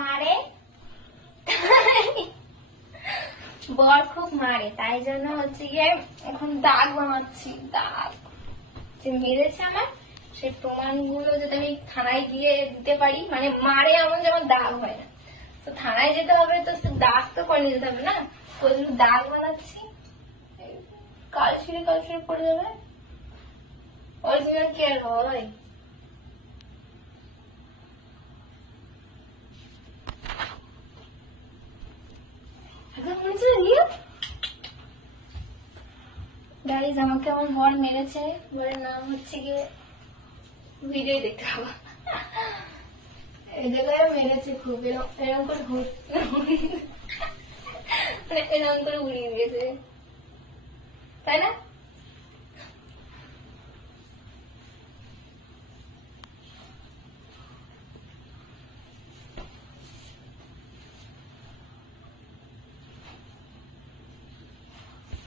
মারে, বর খুব মারে, তাই জন্য হচ্ছে গিয়ে এখন দাগ বানাচ্ছি। দাগ যে মেরেছে আমার, সেই প্রমাণগুলো যদি আমি থানায় গিয়ে দিতে পারি, মানে মারে এমন যেমন দাগ হয় না, তো থানায় যেতে হবে, তো দাগ তো করে নিয়ে যেতে হবে না, ওই জন্য দাগ বানাচ্ছি। কালশিরে পড়ে যাবে, অরিজিনাল কি আর হয়। গাইজ আমাকে আমার বর মেরেছে, বরের নাম হচ্ছে গিয়ে, ভিডিও দেখতে হবে, এই জায়গায় মেরেছে খুব, এরকম করে মানে এরকম করে উড়িয়ে দিয়েছে, তাই না?